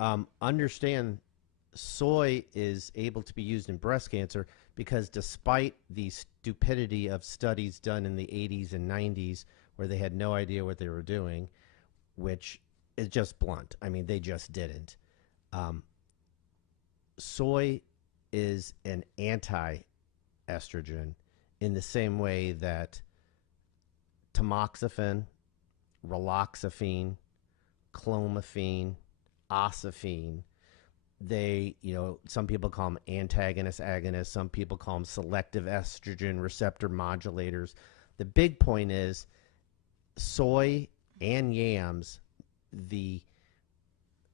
Understand soy is able to be used in breast cancer because despite the stupidity of studies done in the 80s and 90s where they had no idea what they were doing, which is just blunt. I mean, they just didn't. Um, Soy is an anti estrogen in the same way that tamoxifen, raloxifene, clomiphene, osifene, some people call them antagonist agonists, some people call them selective estrogen receptor modulators. The big point is soy and yams, the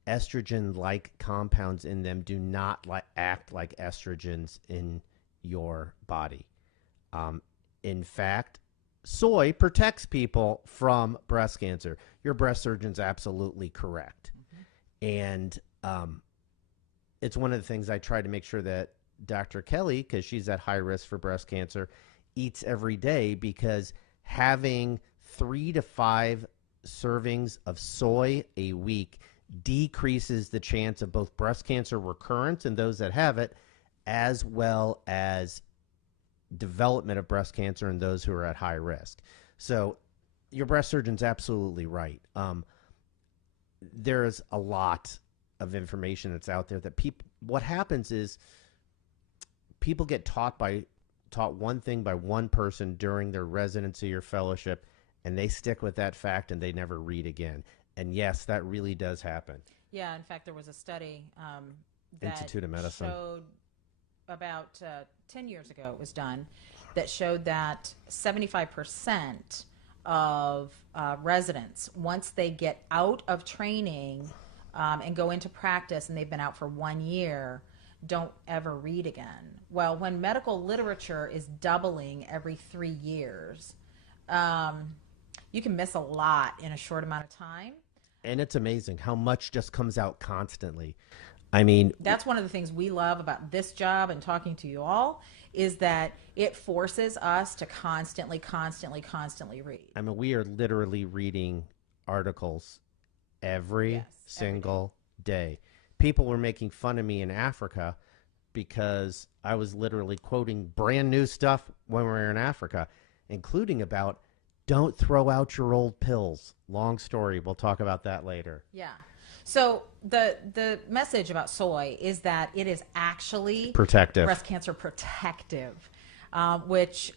estrogen like compounds in them do not act like estrogens in your body. In fact, soy protects people from breast cancer. Your breast surgeon's absolutely correct. And it's one of the things I try to make sure that Dr. Kelly, because she's at high risk for breast cancer, eats every day, because having 3 to 5 servings of soy a week decreases the chance of both breast cancer recurrence in those that have it, as well as development of breast cancer in those who are at high risk. So your breast surgeon's absolutely right. There's a lot of information that's out there that what happens is people get taught one thing by one person during their residency or fellowship, and they stick with that fact and they never read again. And yes, that really does happen. Yeah, in fact, there was a study that Institute of Medicine showed about 10 years ago it was done, that showed that 75% of residents, once they get out of training and go into practice, and they've been out for 1 year, don't ever read again. Well, when medical literature is doubling every 3 years, you can miss a lot in a short amount of time. And it's amazing how much just comes out constantly. I mean, that's one of the things we love about this job and talking to you all, is that it forces us to constantly read. I mean, we are literally reading articles every single day. People were making fun of me in Africa because I was literally quoting brand new stuff when we were in Africa, including about don't throw out your old pills. Long story. We'll talk about that later. Yeah. So the message about soy is that it is actually protective, breast cancer protective, which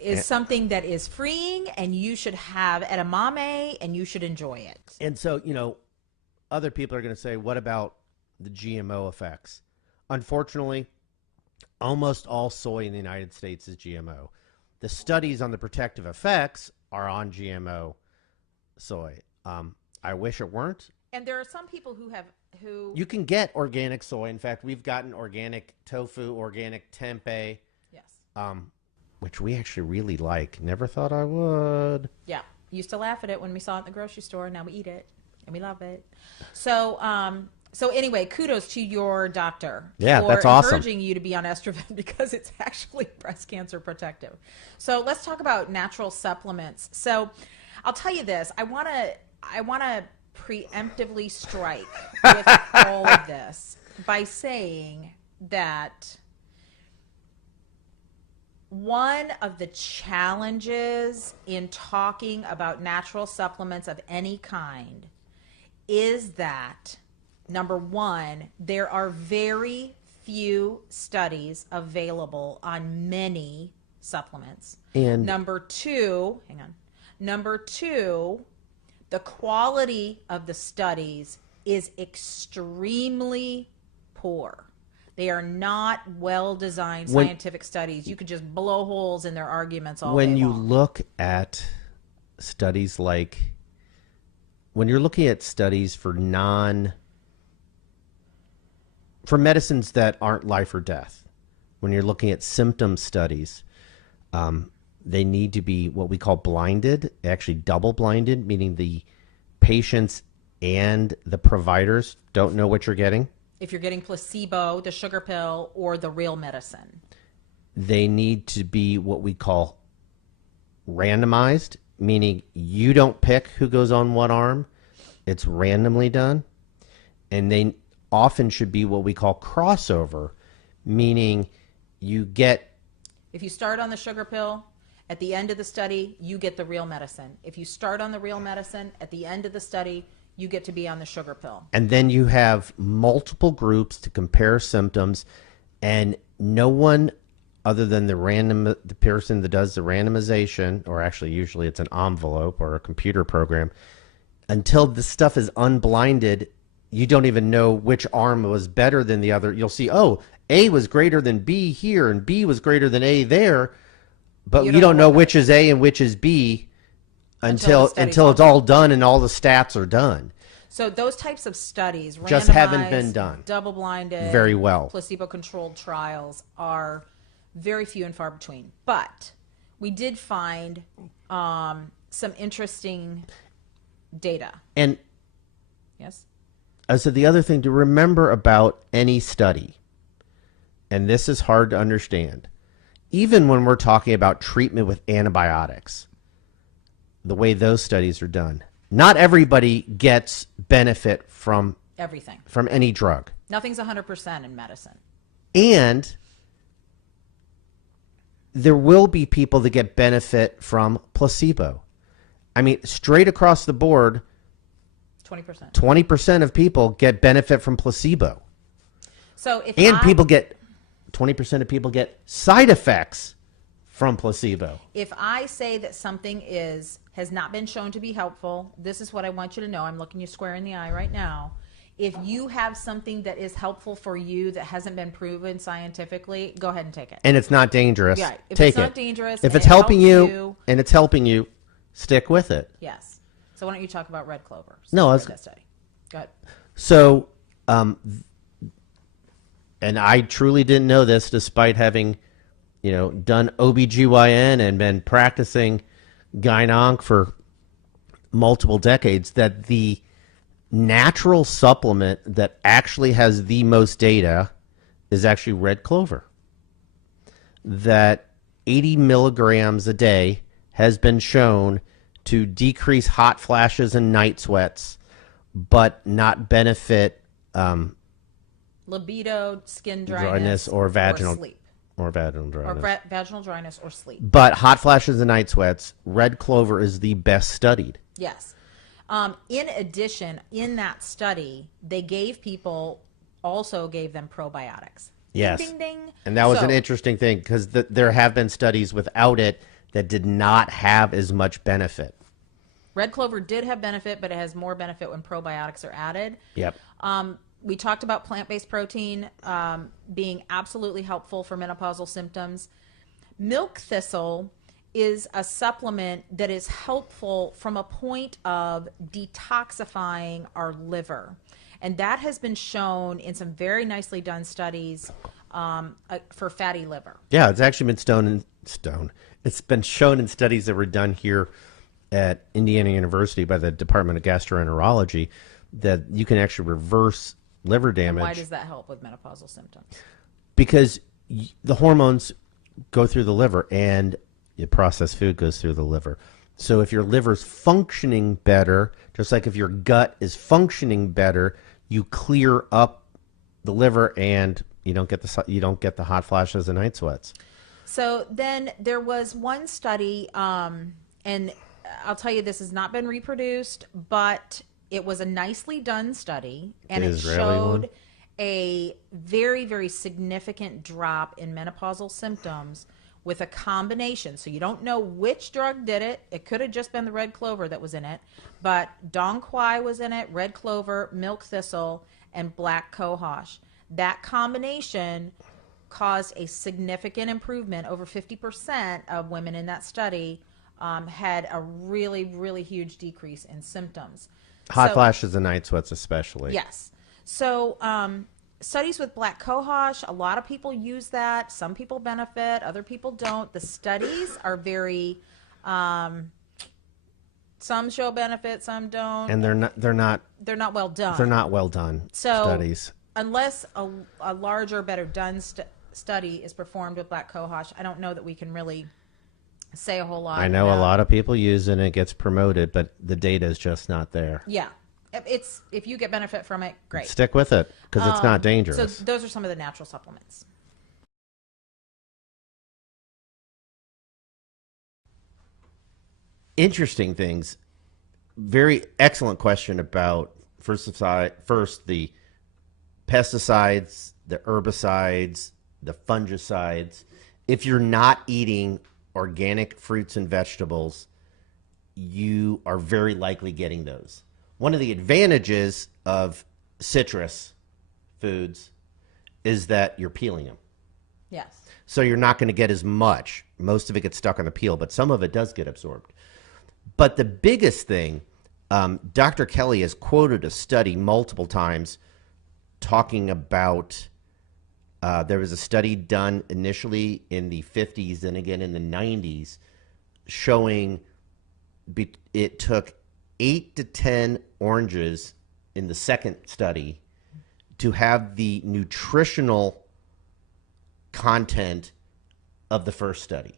is something that is freeing, and you should have edamame, and you should enjoy it. And so, other people are going to say, what about the GMO effects? Unfortunately, almost all soy in the United States is GMO. The studies on the protective effects are on GMO soy. I wish it weren't. And there are some people who you can get organic soy. In fact, we've gotten organic tofu, organic tempeh. Yes. Which we actually really like. Never thought I would. Yeah. Used to laugh at it when we saw it in the grocery store. Now we eat it and we love it. So anyway, kudos to your doctor for that's awesome. Encouraging you to be on estrogen, because it's actually breast cancer protective. So let's talk about natural supplements. So I'll tell you this. I want to preemptively strike with all of this by saying that one of the challenges in talking about natural supplements of any kind is that, number one, there are very few studies available on many supplements. And number two, the quality of the studies is extremely poor. They are not well-designed scientific studies. You could just blow holes in their arguments all day long. When you look at studies when you're looking at studies for medicines that aren't life or death, when you're looking at symptom studies, they need to be what we call blinded, actually double blinded, meaning the patients and the providers don't know what you're getting. If you're getting placebo, the sugar pill, or the real medicine. They need to be what we call randomized, meaning you don't pick who goes on what arm. It's randomly done. and they often should be what we call crossover, meaning you get. If you start on the sugar pill, at the end of the study, you get the real medicine. If you start on the real medicine, at the end of the study, you get to be on the sugar pill. And then you have multiple groups to compare symptoms, and no one other than the person that does the randomization, or actually usually it's an envelope or a computer program, until the stuff is unblinded, you don't even know which arm was better than the other. You'll see, oh, A was greater than B here, and B was greater than A there, but you don't know which is A and which is B until it's all done and all the stats are done. So those types of studies, just haven't been done. Double-blinded, very well, placebo-controlled trials are very few and far between. But we did find some interesting data. And yes. So the other thing to remember about any study, and this is hard to understand, even when we're talking about treatment with antibiotics, the way those studies are done, not everybody gets benefit from everything, from any drug. Nothing's 100% in medicine. And there will be people that get benefit from placebo. I mean, straight across the board, 20%. 20% of people get benefit from placebo. So if people get 20% of people get side effects from placebo. If I say that something has not been shown to be helpful, this is what I want you to know. I'm looking you square in the eye right now. If you have something that is helpful for you that hasn't been proven scientifically, go ahead and take it. And it's not dangerous. Yeah, if take it's not it. dangerous, if it's helping you and it's helping you, stick with it. Yes. So why don't you talk about red clover? No, that's that study. Go ahead. So, and I truly didn't know this, despite having, done OBGYN and been practicing gyn-onc for multiple decades, that the natural supplement that actually has the most data is actually red clover. That 80 milligrams a day has been shown to decrease hot flashes and night sweats, but not benefit libido, skin dryness, or vaginal sleep. Or vaginal dryness. Or vaginal dryness or sleep. But hot flashes and night sweats, red clover is the best studied. Yes. In addition, in that study, they also gave them probiotics. Yes. Ding, ding, ding. And that was an interesting thing, because there have been studies without it that did not have as much benefit. Red clover did have benefit, but it has more benefit when probiotics are added. Yep. We talked about plant-based protein being absolutely helpful for menopausal symptoms. Milk thistle is a supplement that is helpful from a point of detoxifying our liver. And that has been shown in some very nicely done studies for fatty liver. Yeah, it's actually been It's been shown in studies that were done here at Indiana University by the Department of Gastroenterology that you can actually reverse liver damage. Why does that help with menopausal symptoms? Because the hormones go through the liver, and processed food goes through the liver. So if your liver's functioning better, just like if your gut is functioning better, you clear up the liver, and you don't get the hot flashes and night sweats. So then there was one study, and I'll tell you, this has not been reproduced, but it was a nicely done study, and it showed a very, very significant drop in menopausal symptoms with a combination. So you don't know which drug did it. It could have just been the red clover that was in it, but Dong Quai was in it, red clover, milk thistle, and black cohosh. That combination caused a significant improvement. Over 50% of women in that study had a really, really huge decrease in symptoms. Hot flashes and night sweats especially. Yes. So studies with black cohosh, a lot of people use that. Some people benefit, other people don't. The studies are very, some show benefit, some don't. And they're not well done. They're not well done studies. Unless a larger, better done study is performed with black cohosh, I don't know that we can really say a whole lot. I know a lot of people use it and it gets promoted, but the data is just not there. Yeah. If you get benefit from it, great. Stick with it because it's not dangerous. So those are some of the natural supplements. Interesting things. Very excellent question about first the pesticides, the herbicides, the fungicides. If you're not eating organic fruits and vegetables, you are very likely getting those. One of the advantages of citrus foods is that you're peeling them. Yes. So you're not going to get as much. Most of it gets stuck on the peel, but some of it does get absorbed. But the biggest thing, Dr. Kelly has quoted a study multiple times talking about there was a study done initially in the 50s and again in the 90s showing it took 8 to 10 oranges in the second study to have the nutritional content of the first study.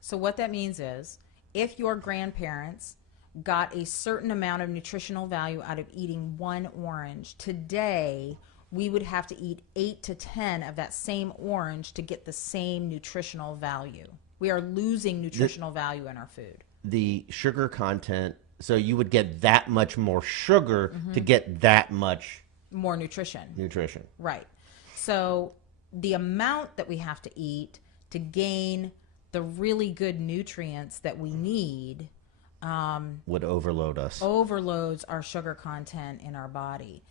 So what that means is if your grandparents got a certain amount of nutritional value out of eating one orange, today we would have to eat 8 to 10 of that same orange to get the same nutritional value. We are losing nutritional value in our food. The sugar content, so you would get that much more sugar to get that much more nutrition. Right. So the amount that we have to eat to gain the really good nutrients that we need would overload us. Overloads our sugar content in our body.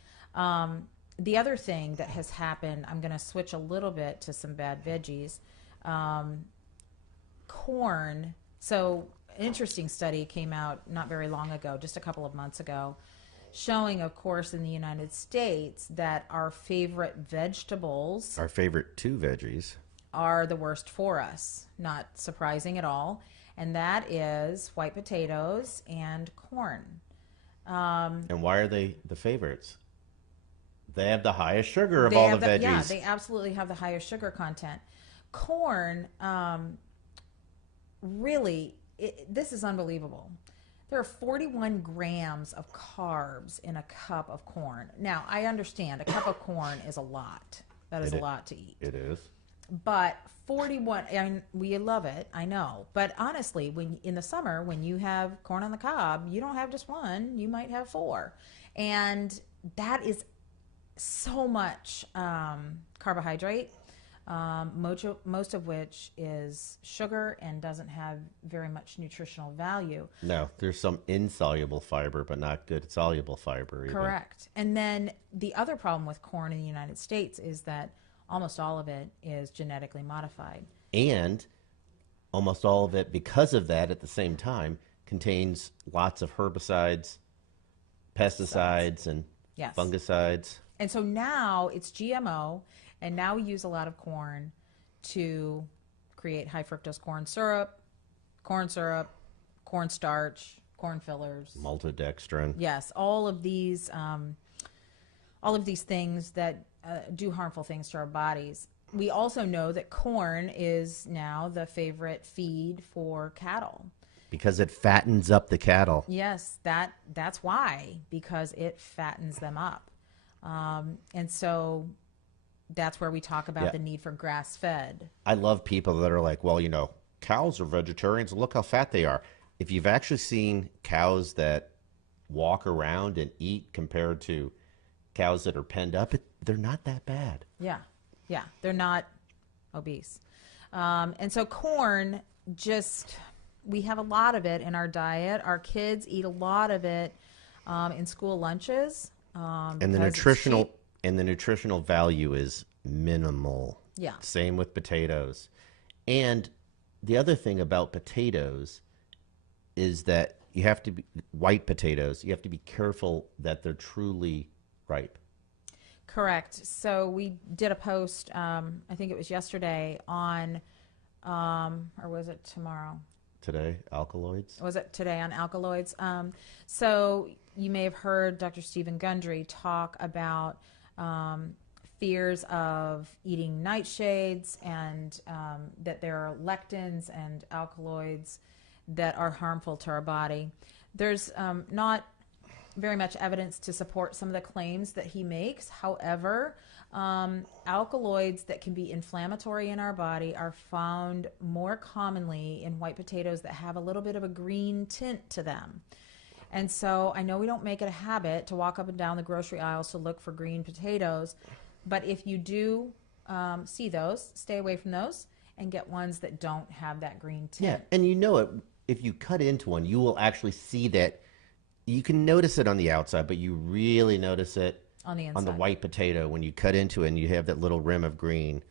The other thing that has happened, I'm going to switch a little bit to some bad veggies. Corn. So an interesting study came out not very long ago, just a couple of months ago, showing, of course, in the United States that our favorite vegetables, our favorite two veggies, are the worst for us. Not surprising at all. And that is white potatoes and corn. And why are they the favorites? They have the highest sugar of all the veggies. Yeah, they absolutely have the highest sugar content. Corn, really, this is unbelievable. There are 41 grams of carbs in a cup of corn. Now, I understand a cup of corn is a lot. That is a lot to eat. It is. But 41, and we love it, I know. But honestly, when in the summer, when you have corn on the cob, you don't have just one, you might have 4. And that is so much carbohydrate, most of which is sugar and doesn't have very much nutritional value. No, there's some insoluble fiber, but not good soluble fiber either. Correct. And then the other problem with corn in the United States is that almost all of it is genetically modified. And almost all of it, because of that, at the same time, contains lots of herbicides, pesticides, and fungicides. And so now it's GMO, and now we use a lot of corn to create high fructose corn syrup, corn starch, corn fillers, maltodextrin. Yes, all of these things that do harmful things to our bodies. We also know that corn is now the favorite feed for cattle. Because it fattens up the cattle. Yes, that's why, because it fattens them up. And so that's where we talk about the need for grass-fed. I love people that are like, well, you know, cows are vegetarians. Look how fat they are. If you've actually seen cows that walk around and eat compared to cows that are penned up, they're not that bad. Yeah, they're not obese. And so corn, we have a lot of it in our diet. Our kids eat a lot of it in school lunches. And the nutritional value is minimal. Yeah. Same with potatoes. And the other thing about potatoes is that white potatoes, you have to be careful that they're truly ripe. Correct. So we did a post, I think it was yesterday on, or was it tomorrow? Today, alkaloids. Was it today on alkaloids? So you may have heard Dr. Stephen Gundry talk about fears of eating nightshades and that there are lectins and alkaloids that are harmful to our body. There's not very much evidence to support some of the claims that he makes. However, alkaloids that can be inflammatory in our body are found more commonly in white potatoes that have a little bit of a green tint to them. And so I know we don't make it a habit to walk up and down the grocery aisles to look for green potatoes, but if you do see those, stay away from those and get ones that don't have that green tint. Yeah, and you know it, if you cut into one, you will actually see that. You can notice it on the outside, but you really notice it On the on the inside. white potato when you cut into it and you have that little rim of green.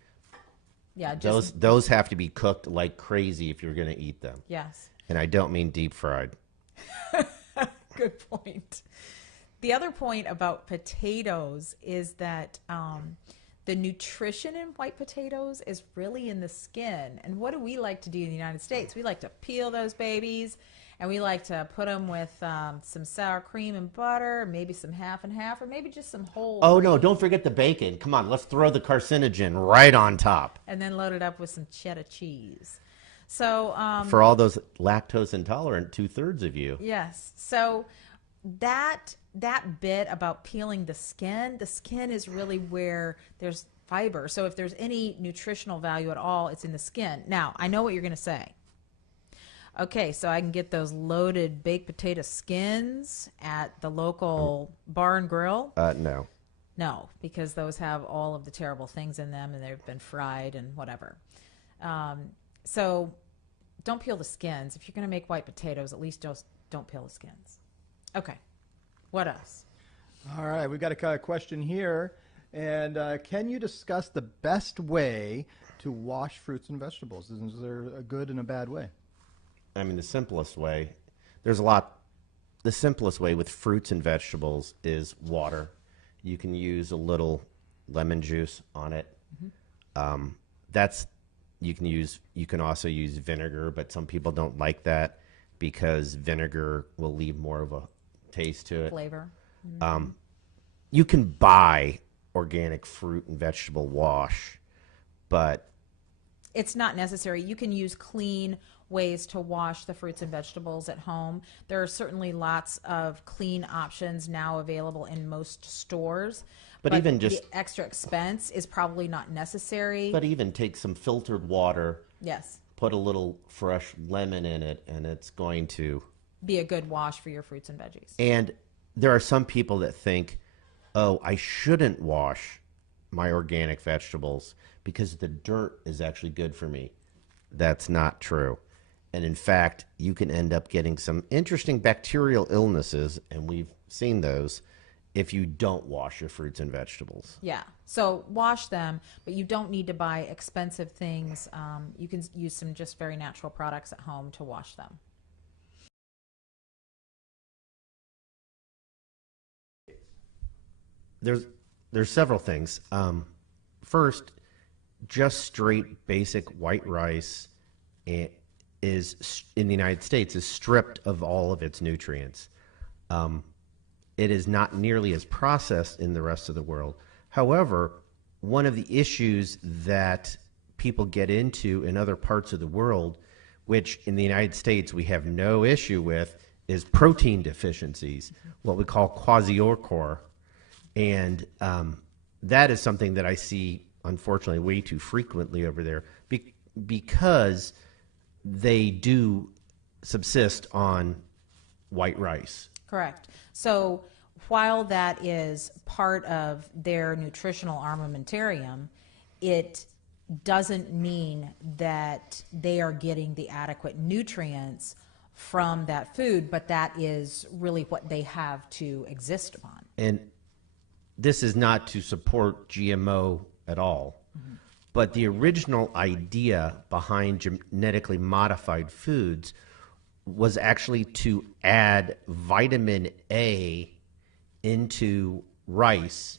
Yeah, just Those have to be cooked like crazy if you're going to eat them. yes. And I don't mean deep fried. Good point. The other point about potatoes is that the nutrition in white potatoes is really in the skin. And what do we like to do in the United States? We like to peel those babies, and we like to put them with some sour cream and butter, maybe some half and half, or maybe just some whole. Oh, no, don't forget the bacon. Come on, let's throw the carcinogen right on top. And then load it up with some cheddar cheese. So For all those lactose intolerant 2/3 of you. yes. So that bit about peeling the skin is really where there's fiber. So if there's any nutritional value at all, it's in the skin. Now, I know what you're going to say. Okay, so I can get those loaded baked potato skins at the local bar and grill? No. No, because those have all of the terrible things in them and they've been fried and whatever. So don't peel the skins. If you're going to make white potatoes, at least don't peel the skins. Okay. What else? All right, we've got a question here. And can you discuss the best way to wash fruits and vegetables? Is there a good and a bad way? I mean, the simplest way, there's a lot. The simplest way with fruits and vegetables is water. You can use a little lemon juice on it. You can also use vinegar, but some people don't like that because vinegar will leave more of a taste to it. Flavor. You can buy organic fruit and vegetable wash, but It's not necessary. You can use clean ways to wash the fruits and vegetables at home. There are certainly lots of clean options now available in most stores. But even just- the extra expense is probably not necessary. but even take some filtered water, yes, put a little fresh lemon in it, and it's going to. be a good wash for your fruits and veggies. And there are some people that think, oh, I shouldn't wash my organic vegetables because the dirt is actually good for me. That's not true. And in fact, you can end up getting some interesting bacterial illnesses, and we've seen those, if you don't wash your fruits and vegetables. Yeah. So wash them, but you don't need to buy expensive things. You can use some just very natural products at home to wash them. There's several things. First, just straight basic white rice is in the United States is stripped of all of its nutrients. It is not nearly as processed in the rest of the world. However, one of the issues that people get into in other parts of the world, which in the United States we have no issue with, is protein deficiencies, what we call kwashiorkor. And that is something that I see, unfortunately, way too frequently over there because they do subsist on white rice. Correct. So while that is part of their nutritional armamentarium, it doesn't mean that they are getting the adequate nutrients from that food, but that is really what they have to exist upon. And this is not to support GMO at all, but the original idea behind genetically modified foods was actually to add vitamin A into rice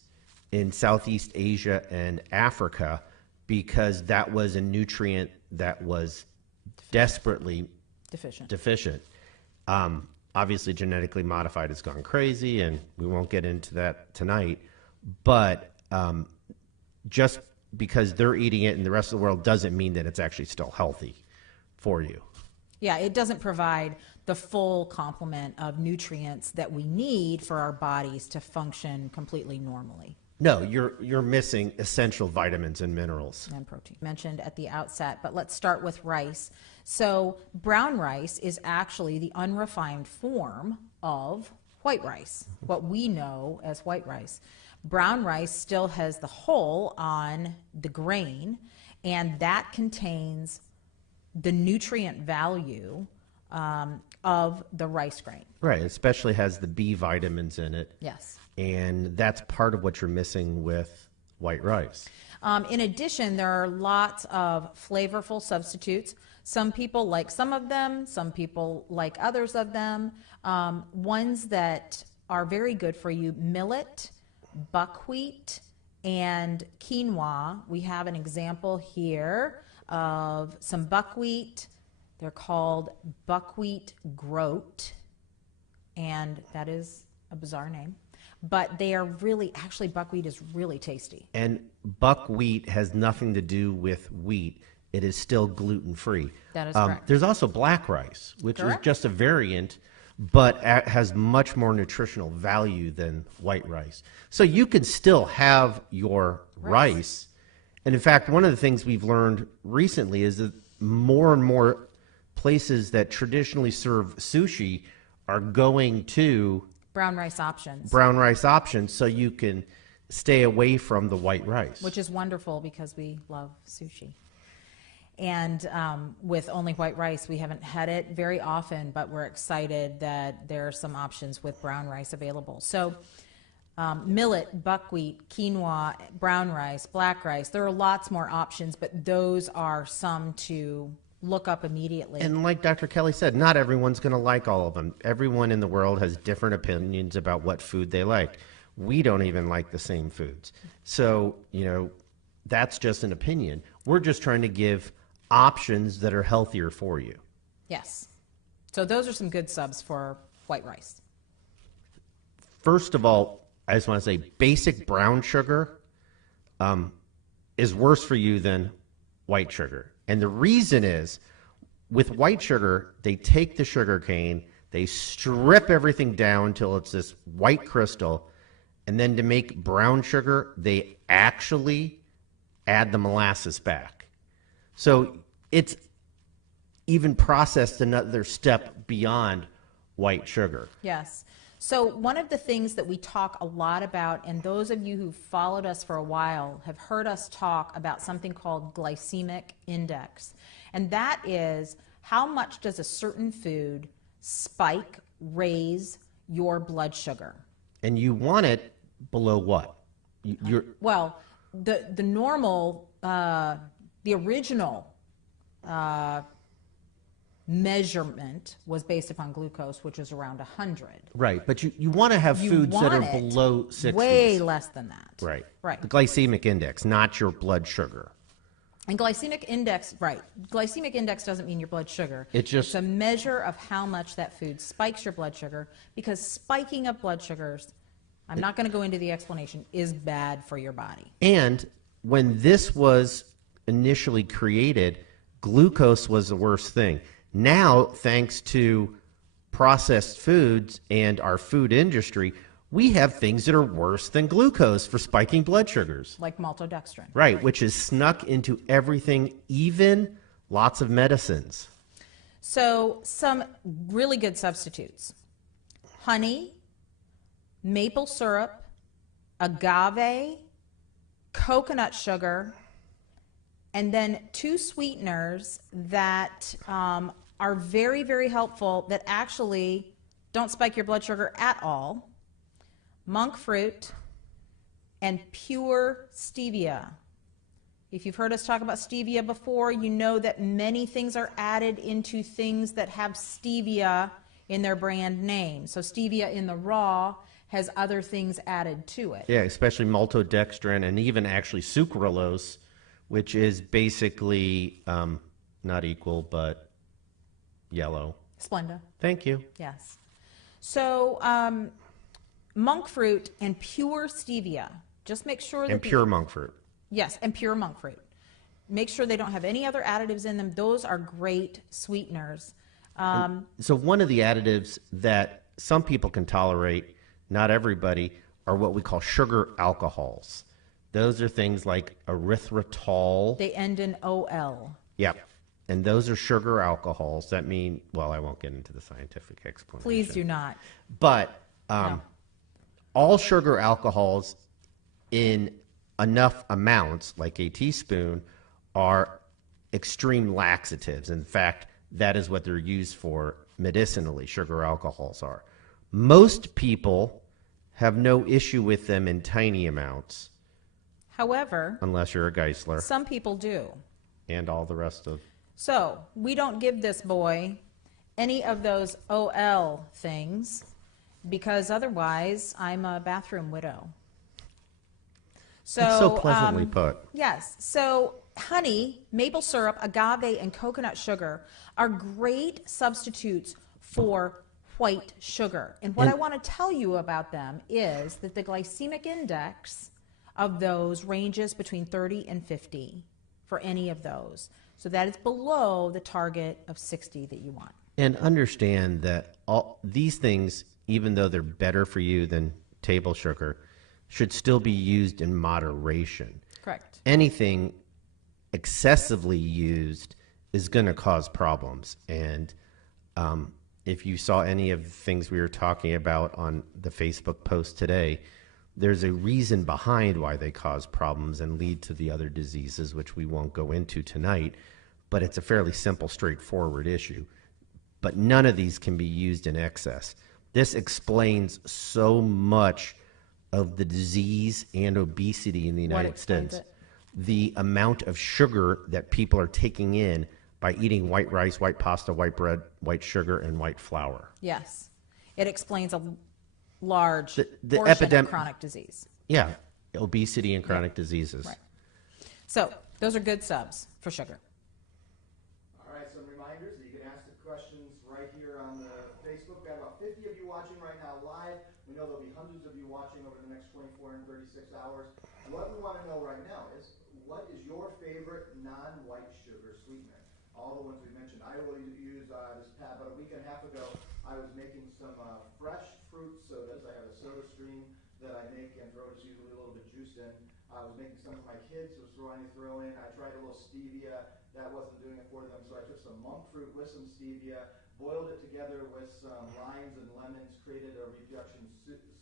in Southeast Asia and Africa because that was a nutrient that was desperately Deficient. Obviously, genetically modified has gone crazy, and we won't get into that tonight. But just because they're eating it and the rest of the world doesn't mean that it's actually still healthy for you. Yeah, it doesn't provide the full complement of nutrients that we need for our bodies to function completely normally. No, you're missing essential vitamins and minerals. And protein mentioned at the outset, but let's start with rice. So brown rice is actually the unrefined form of white rice, what we know as white rice. Brown rice still has the hull on the grain, and that contains the nutrient value of the rice grain. Right, it especially has the B vitamins in it. Yes. And that's part of what you're missing with white rice. In addition, there are lots of flavorful substitutes. Some people like some of them, some people like others of them. Ones that are very good for you: millet, buckwheat, and quinoa. We have an example here of some buckwheat. They're called buckwheat groat, and that is a bizarre name. But they are really, actually, buckwheat is really tasty. And buckwheat has nothing to do with wheat. It is still gluten-free. That is correct. There's also black rice, which Correct. is just a variant, but has much more nutritional value than white rice. So you can still have your rice. And in fact, one of the things we've learned recently is that more and more places that traditionally serve sushi are going to Brown rice options. brown rice options so you can stay away from the white rice. Which is wonderful because we love sushi. And with only white rice, we haven't had it very often, but we're excited that there are some options with brown rice available. So millet, buckwheat, quinoa, brown rice, black rice, there are lots more options, but those are some to look up immediately. And like Dr. Kelly said, not everyone's going to like all of them. Everyone in the world has different opinions about what food they like. We don't even like the same foods. So, that's just an opinion. We're just trying to give options that are healthier for you. Yes. So those are some good subs for white rice. First of all, I just want to say basic brown sugar is worse for you than white sugar. And the reason is, with white sugar, they take the sugar cane, they strip everything down till it's this white crystal, and then to make brown sugar, they actually add the molasses back. So it's even processed another step beyond white sugar. Yes. So one of the things that we talk a lot about, and those of you who've followed us for a while have heard us talk about something called glycemic index. And that is, how much does a certain food spike, raise your blood sugar? And you want it below what? Well, the normal, the original measurement was based upon glucose, which is around 100. Right, but you want to have foods that are want it below 60. Way less than that. Right. Right. The glycemic index, not your blood sugar. And glycemic index, right. Glycemic index doesn't mean your blood sugar. It's a measure of how much that food spikes your blood sugar, because spiking of blood sugars, I'm not going to go into the explanation, is bad for your body. And when this was initially created, glucose was the worst thing. Now, thanks to processed foods and our food industry, we have things that are worse than glucose for spiking blood sugars. Like maltodextrin. Right, which is snuck into everything, even lots of medicines. So some really good substitutes: honey, maple syrup, agave, coconut sugar, and then two sweeteners that are very, very helpful that actually don't spike your blood sugar at all: monk fruit and pure stevia. If you've heard us talk about stevia before, you know that many things are added into things that have stevia in their brand name. So stevia in the raw has other things added to it. Yeah, especially maltodextrin and even actually sucralose, which is basically not equal, but yellow. Splenda. Thank you. Yes. So monk fruit and pure stevia. Just make sure that And pure monk fruit. Yes, and pure monk fruit. Make sure they don't have any other additives in them. Those are great sweeteners. So one of the additives that some people can tolerate, not everybody, are what we call sugar alcohols. Those are things like erythritol. They end in OL. Yep. And those are sugar alcohols. That mean, well, I won't get into the scientific explanation. Please do not. But No. all sugar alcohols in enough amounts, like a teaspoon, are extreme laxatives. In fact, that is what they're used for medicinally, sugar alcohols are. Most people have no issue with them in tiny amounts, However, unless you're a Geisler some people do. and all the rest of. So we don't give this boy any of those OL things because otherwise I'm a bathroom widow. So, That's so pleasantly put. Yes. So honey, maple syrup, agave, and coconut sugar are great substitutes for white sugar. And what I want to tell you about them is that the glycemic index of those ranges between 30 and 50 for any of those. So that is below the target of 60 that you want. And understand that all these things, even though they're better for you than table sugar, should still be used in moderation. Correct. Anything excessively used is going to cause problems. And if you saw any of the things we were talking about on the Facebook post today, there's a reason behind why they cause problems and lead to the other diseases, which we won't go into tonight. But it's a fairly simple, straightforward issue. But none of these can be used in excess. This explains so much of the disease and obesity in the United explains States. it? The amount of sugar that people are taking in by eating white rice, white pasta, white bread, white sugar, and white flour. Yes. It explains a large The portion epidemic- of chronic disease. Yeah, obesity and chronic diseases. Right. So those are good subs for sugar. All right, some reminders that you can ask the questions right here on the Facebook. We have about 50 of you watching right now live. We know there'll be hundreds of you watching over the next 24 and 36 hours. What we want to know right now is, what is your favorite non-white sugar sweetener? All the ones we mentioned. I will use about a week and a half ago, I was making some fresh fruit sodas. I have a soda stream that I make and throw just usually a little bit of juice in. I was making some for my kids, was throwing in. I tried a little stevia. That wasn't doing it for them, so I took some monk fruit with some stevia, boiled it together with some limes and lemons, created a reduction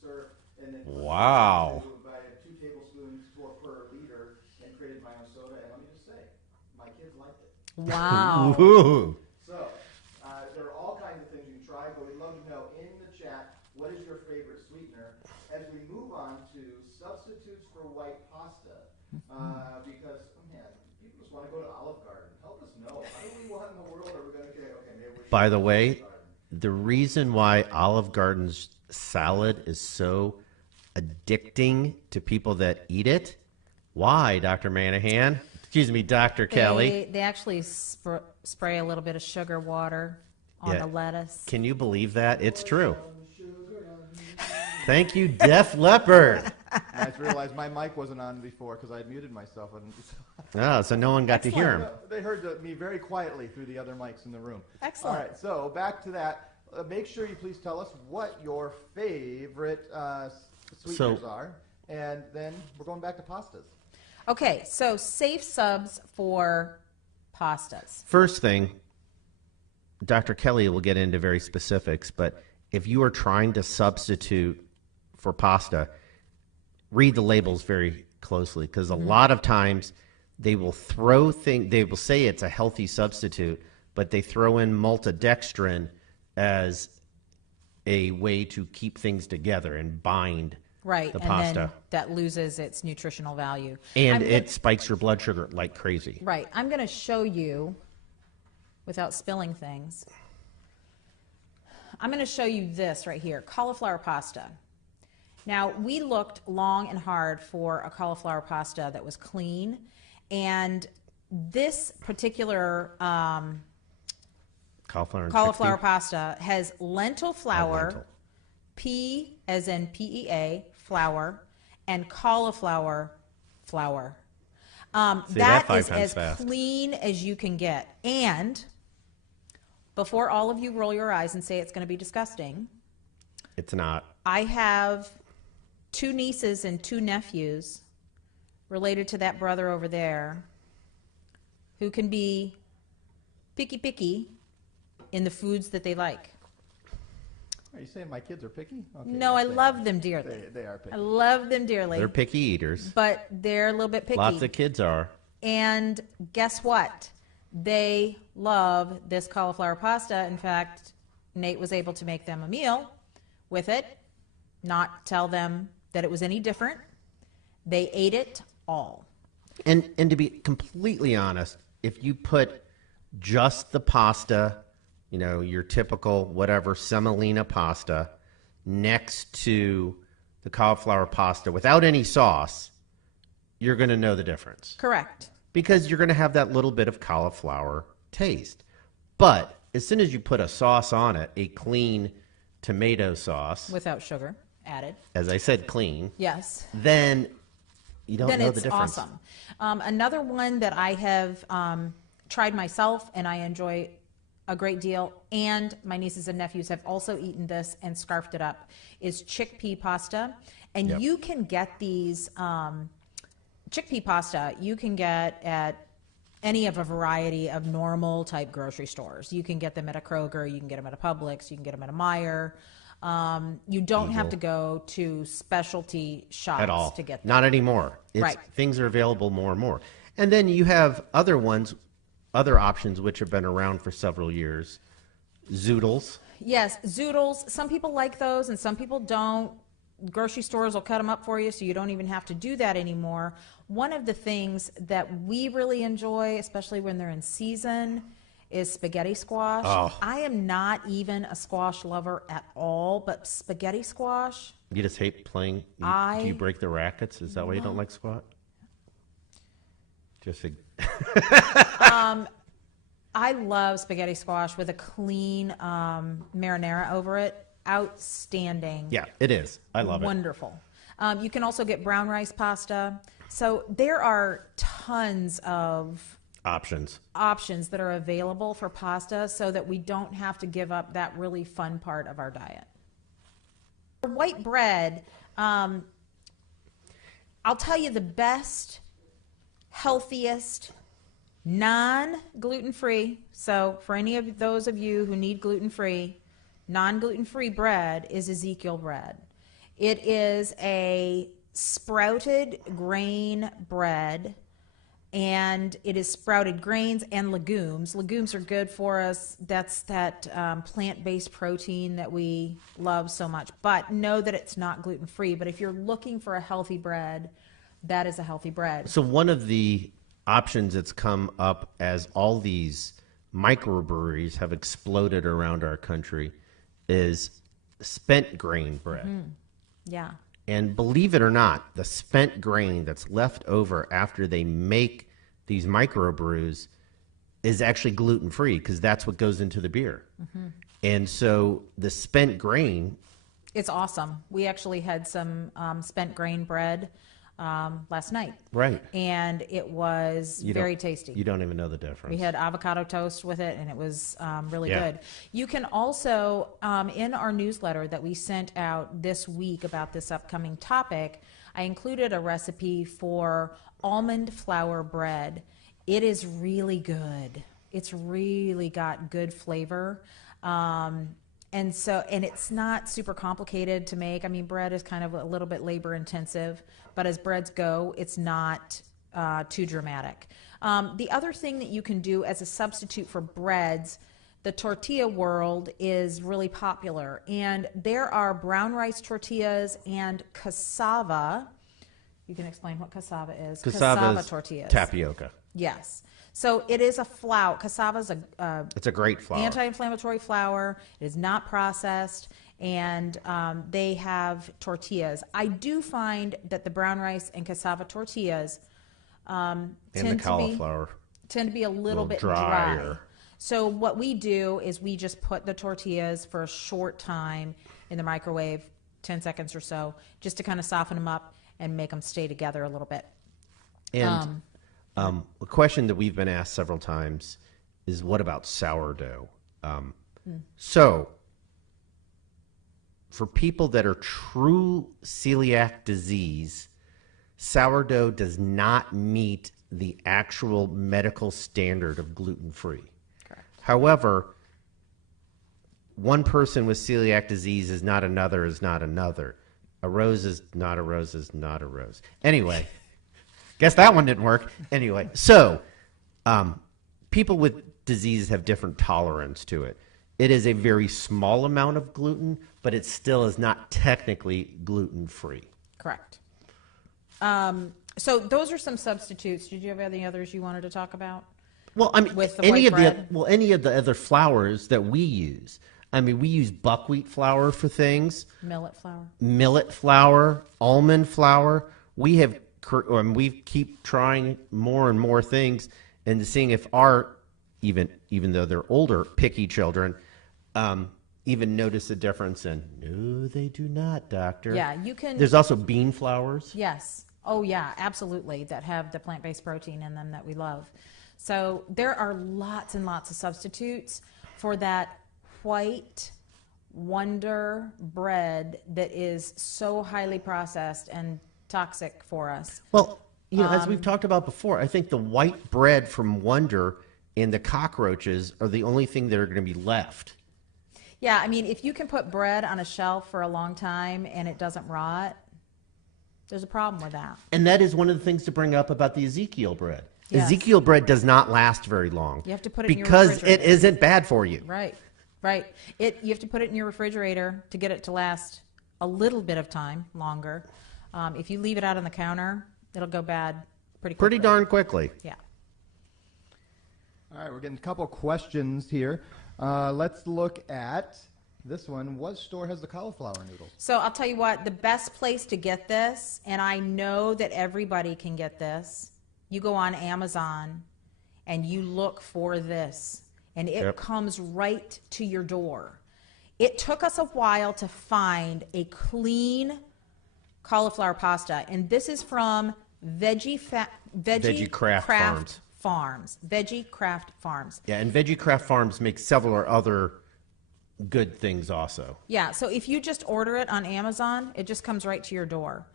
syrup, and then Wow. I had 2 tablespoons per liter and created my own soda. And let me just say, my kids liked it. Wow. Ooh. So there are all kinds of things you can try, but we'd love to know in the chat, what is your favorite sweetener? As we move on to substitutes for white pasta, because, man, people just want to go to Olive Garden. Help us know. What in the world are we going to get? Okay, maybe we should By the go to way, Olive Garden. the reason why Olive Garden's salad is so addicting to people that eat it, why, Dr. Manahan? Excuse me, Dr. Kelly. They actually spray a little bit of sugar water on Yeah. the lettuce. Can you believe that? It's true. Thank you, Def Leppard. I just realized my mic wasn't on before because I had muted myself. Oh, so no one got to hear him. They heard me very quietly through the other mics in the room. Excellent. All right, so back to that. Make sure you please tell us what your favorite sweeteners are, and then we're going back to pastas. Okay, so safe subs for pastas. First thing, Dr. Kelly will get into very specifics, but if you are trying to substitute for pasta, read the labels very closely, because a lot of times they will they will say it's a healthy substitute, but they throw in maltodextrin as a way to keep things together and bind Right, the and pasta. then that loses its nutritional value. And I'm it spikes your blood sugar like crazy. Right, I'm going to show you, without spilling things, I'm going to show you this right here, cauliflower pasta. Now, we looked long and hard for a cauliflower pasta that was clean, and this particular Cauliflower and cauliflower chickpea. pasta has lentil flour, lentil. P as in PEA, flour, and cauliflower flour. Say that 5 is times as fast. clean as you can get. And before all of you roll your eyes and say it's going to be disgusting, It's not. I have 2 nieces and 2 nephews related to that brother over there who can be picky in the foods that they like. Are you saying my kids are picky? Okay, No, I yes, they love are. them dearly. They are picky. I love them dearly. They're picky eaters. But they're a little bit picky. Lots of kids are. And guess what? They love this cauliflower pasta. In fact, Nate was able to make them a meal with it, not tell them that it was any different. They ate it all. And to be completely honest, if you put just the pasta, you know, your typical whatever semolina pasta next to the cauliflower pasta without any sauce, you're going to know the difference. Correct. Because you're going to have that little bit of cauliflower taste. But as soon as you put a sauce on it, a clean tomato sauce, Without sugar added. as I said, clean, Yes. then you don't Then know it's the difference. awesome. Another one that I have tried myself and I enjoy a great deal, and my nieces and nephews have also eaten this and scarfed it up, is chickpea pasta. And Yep. you can get these chickpea pasta, you can get at any of a variety of normal type grocery stores. You can get them at a Kroger, you can get them at a Publix, you can get them at a Meijer. You don't have Eagle. to go to specialty shops At all. to get them. Not anymore. Right. Things are available more and more. And then you have other ones, other options which have been around for several years. Zoodles. Yes, zoodles. Some people like those and some people don't. Grocery stores will cut them up for you so you don't even have to do that anymore. One of the things that we really enjoy, especially when they're in season, is spaghetti squash. Oh. I am not even a squash lover at all, but spaghetti squash, You just hate playing. Do you break the rackets? Is that why you don't like squat? Just a, I love spaghetti squash with a clean marinara over it. Outstanding. yeah, it is. I love it. Wonderful. You can also get brown rice pasta. So there are tons of Options. options that are available for pasta so that we don't have to give up that really fun part of our diet. For white bread, I'll tell you the best, healthiest, non-gluten-free. So for any of those of you who need gluten-free, non-gluten-free bread is Ezekiel bread. It is a sprouted grain bread, and it is sprouted grains and legumes. Legumes are good for us. That's that plant-based protein that we love so much. But know that it's not gluten-free. But if you're looking for a healthy bread, that is a healthy bread. So one of the options that's come up as all these microbreweries have exploded around our country is spent grain bread. Yeah. And believe it or not, the spent grain that's left over after they make these microbrews is actually gluten-free because that's what goes into the beer. And so the spent grain, It's awesome. We actually had some spent grain bread last night. right, And it was very tasty. You don't even know the difference. We had avocado toast with it, and it was really Yeah. good. You can also, in our newsletter that we sent out this week about this upcoming topic, I included a recipe for almond flour bread. It is really good. It's really got good flavor. And it's not super complicated to make. I mean, bread is kind of a little bit labor intensive, but as breads go, it's not too dramatic. The other thing that you can do as a substitute for breads, the tortilla world is really popular, and there are brown rice tortillas and cassava. You can explain what cassava is. Cassava is tortillas. tapioca. Yes. So it is a flour. Cassava is a It's a great flour. anti-inflammatory flour. It is not processed, and they have tortillas. I do find that the brown rice and cassava tortillas and the cauliflower. tend to be a little bit drier. dry. So what we do is we just put the tortillas for a short time in the microwave, 10 seconds or so, just to kind of soften them up and make them stay together a little bit. And a question that we've been asked several times is, what about sourdough? So, for people that are true celiac disease, sourdough does not meet the actual medical standard of gluten-free. Correct. However, one person with celiac disease is not another is not another. A rose is not a rose is not a rose. Anyway, guess that one didn't work. Anyway, so people with diseases have different tolerance to it. It is a very small amount of gluten, but it still is not technically gluten-free. Correct. So those are some substitutes. Did you have any others you wanted to talk about? Well, I mean, With the any white of bread? any of the other flours that we use. I mean, we use buckwheat flour for things, Millet flour. almond flour. We keep trying more and more things and seeing if our even though they're older, picky children, even notice a difference. And no, they do not, doctor. Yeah, you can. There's also bean flours. Yes. Oh, yeah, absolutely. That have the plant-based protein in them that we love. So there are lots and lots of substitutes for that white Wonder bread that is so highly processed and toxic for us. Well, as we've talked about before, I think the white bread from Wonder and the cockroaches are the only thing that are going to be left. Yeah, I mean, if you can put bread on a shelf for a long time and it doesn't rot, there's a problem with that. And that is one of the things to bring up about the Ezekiel bread. Yes. Ezekiel bread does not last very long. You have to put it in your because it refrigerator. isn't bad for you. Right, right. You have to put it in your refrigerator to get it to last a little bit of time longer. If you leave it out on the counter, it'll go bad pretty quickly. Pretty darn quickly. Yeah. All right, we're getting a couple questions here. Let's look at this one. What store has the cauliflower noodles? So I'll tell you what, the best place to get this, and I know that everybody can get this, you go on Amazon and you look for this, and it comes right to your door. It took us a while to find a clean cauliflower pasta, and this is from Veggie Craft Farms. Farms. Veggie Craft Farms. Yeah, and Veggie Craft Farms make several other good things also. Yeah, so if you just order it on Amazon, it just comes right to your door.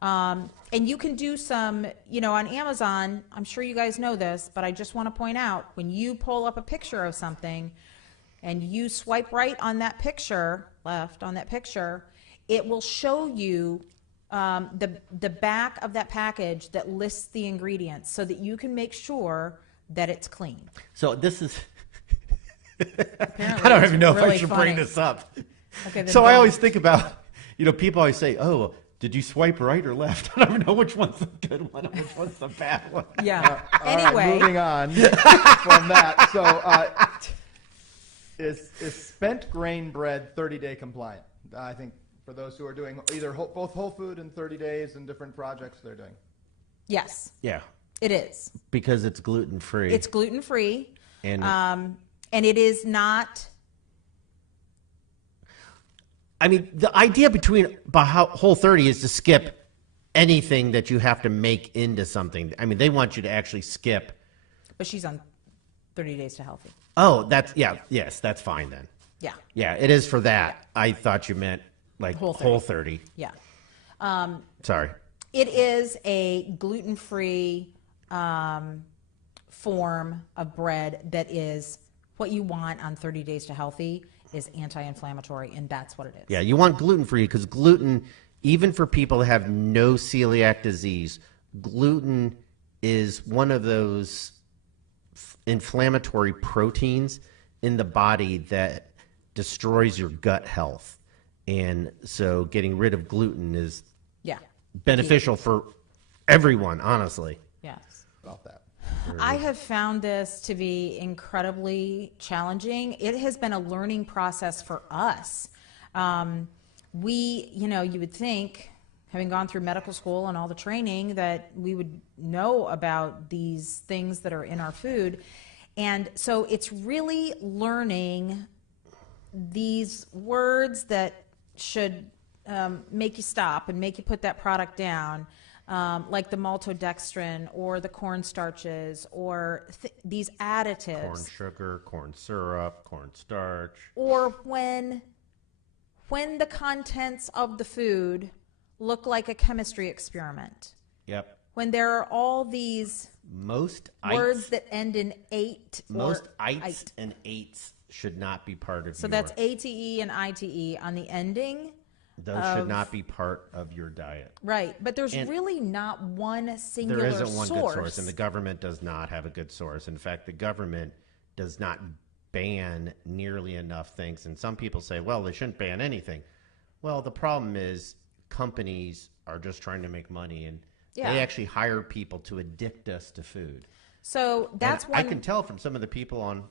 And you can do some, on Amazon, I'm sure you guys know this, but I just want to point out, when you pull up a picture of something and you swipe right on that picture, left on that picture, it will show you the back of that package that lists the ingredients so that you can make sure that it's clean. So this is... Apparently I don't it's even know if I really should funny. bring this up. Okay, then So I don't. always think about, people always say, oh, did you swipe right or left? I don't know which one's the good one and which one's the bad one. Yeah. All right, Anyway, moving on from that. So, is spent grain bread 30-day compliant? I think for those who are doing either both whole food and 30 days and different projects they're doing. yes, Yeah, it is. because it's gluten-free. It's gluten-free. And And it is not. I mean, the idea behind Whole30 is to skip anything that you have to make into something. I mean, they want you to actually skip. But she's on 30 Days to Healthy. Oh, yes, that's fine then. Yeah, Yeah, it is for that. I thought you meant like Whole30. Whole30. yeah. Sorry. It is a gluten-free form of bread that is what you want on 30 Days to Healthy is anti-inflammatory, and that's what it is. Yeah, you want gluten-free because gluten, even for people that have no celiac disease, gluten is one of those inflammatory proteins in the body that destroys your gut health. And so getting rid of gluten is Yeah. beneficial for everyone, honestly. Yes. About that. I have found this to be incredibly challenging. It has been a learning process for us. You would think, having gone through medical school and all the training, that we would know about these things that are in our food. And so it's really learning these words that should make you stop and make you put that product down. like the maltodextrin or the corn starches or these additives. Corn sugar, corn syrup, corn starch. Or when the contents of the food look like a chemistry experiment. Yep. When there are all these Most words ites, that end in ate. most or ites and eights should not be part of So your. that's ATE and ITE on the ending. Those should not be part of your diet. Right. But there's And really not one singular There isn't one source. good source, and the government does not have a good source. In fact, the government does not ban nearly enough things. And some people say, well, they shouldn't ban anything. Well, the problem is companies are just trying to make money, and Yeah. they actually hire people to addict us to food. So that's And one. I can tell from some of the people on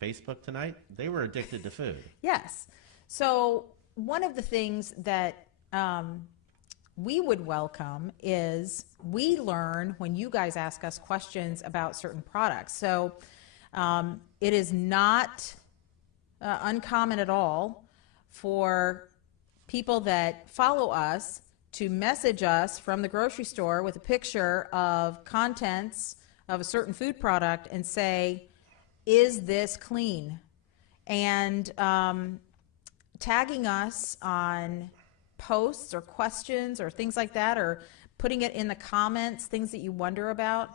Facebook tonight, they were addicted to food. Yes. So one of the things that we would welcome is we learn when you guys ask us questions about certain products. So it is not uncommon at all for people that follow us to message us from the grocery store with a picture of contents of a certain food product and say, is this clean? And tagging us on posts or questions or things like that, or putting it in the comments, things that you wonder about.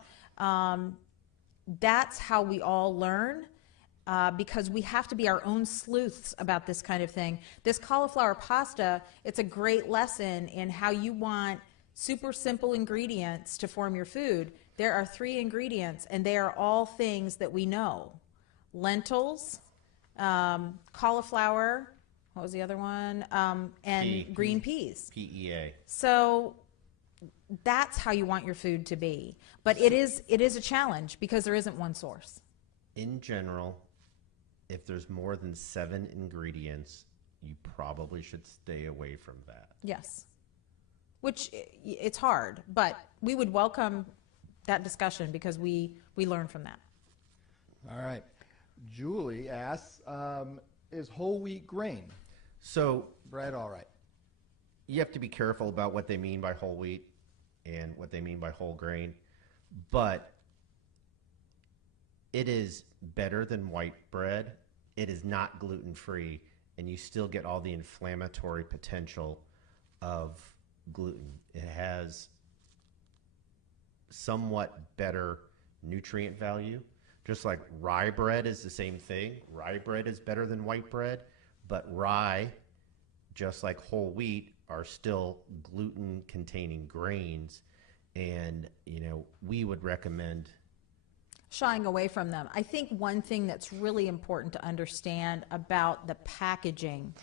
That's how we all learn, because we have to be our own sleuths about this kind of thing. This cauliflower pasta, it's a great lesson in how you want super simple ingredients to form your food. There are 3 ingredients, and they are all things that we know. Lentils, cauliflower, what was the other one? And green peas. PEA. So that's how you want your food to be. But it is a challenge because there isn't one source. In general, if there's more than 7 ingredients, you probably should stay away from that. Yes. Which it's hard, but we would welcome that discussion because we learn from that. All right. Julie asks, is whole wheat grain So bread all right? you have to be careful about what they mean by whole wheat and what they mean by whole grain, but it is better than white bread. It is not gluten-free, and you still get all the inflammatory potential of gluten. It has somewhat better nutrient value, just like rye bread is the same thing. Rye bread is better than white bread, but rye, just like whole wheat, are still gluten-containing grains, and we would recommend Shying away from them. I think one thing that's really important to understand about the packaging,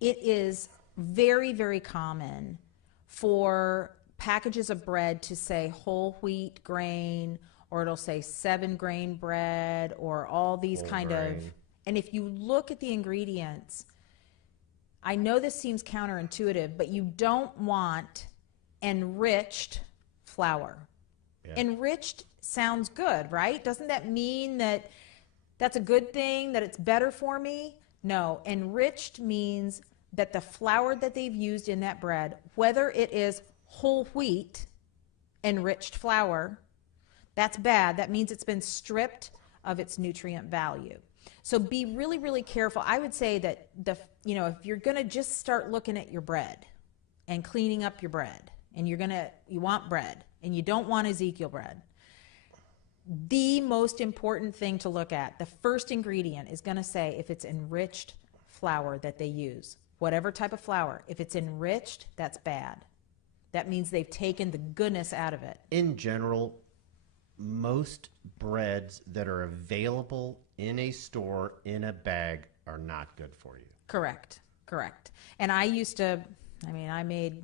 it is very, very common for packages of bread to say whole wheat grain, or it'll say 7-grain bread, or all these Whole kind of. grain. And if you look at the ingredients, I know this seems counterintuitive, but you don't want enriched flour. Yeah. Enriched sounds good, right? Doesn't that mean that that's a good thing, that it's better for me? No, enriched means that the flour that they've used in that bread, whether it is whole wheat enriched flour, that's bad. That means it's been stripped of its nutrient value. So be really, really careful. I would say that if you're going to just start looking at your bread and cleaning up your bread, and you want bread, and you don't want Ezekiel bread, the most important thing to look at, the first ingredient is going to say if it's enriched flour that they use. Whatever type of flour, if it's enriched, that's bad. That means they've taken the goodness out of it. in general, most breads that are available in a store in a bag are not good for you. Correct. And I made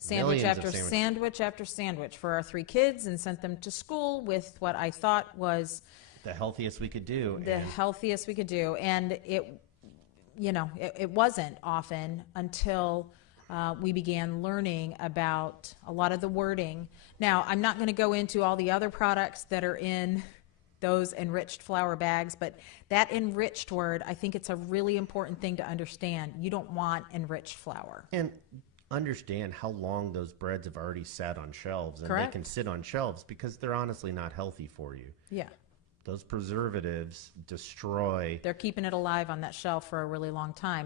sandwich Millions of after sandwiches. sandwich after sandwich for our 3 kids and sent them to school with what I thought was The healthiest we could do. the and healthiest we could do. And it wasn't often until we began learning about a lot of the wording. Now, I'm not going to go into all the other products that are in those enriched flour bags, but that enriched word, I think it's a really important thing to understand. You don't want enriched flour. And understand how long those breads have already sat on shelves, and Correct. they can sit on shelves because they're honestly not healthy for you. Yeah. Those preservatives destroy. They're keeping it alive on that shelf for a really long time.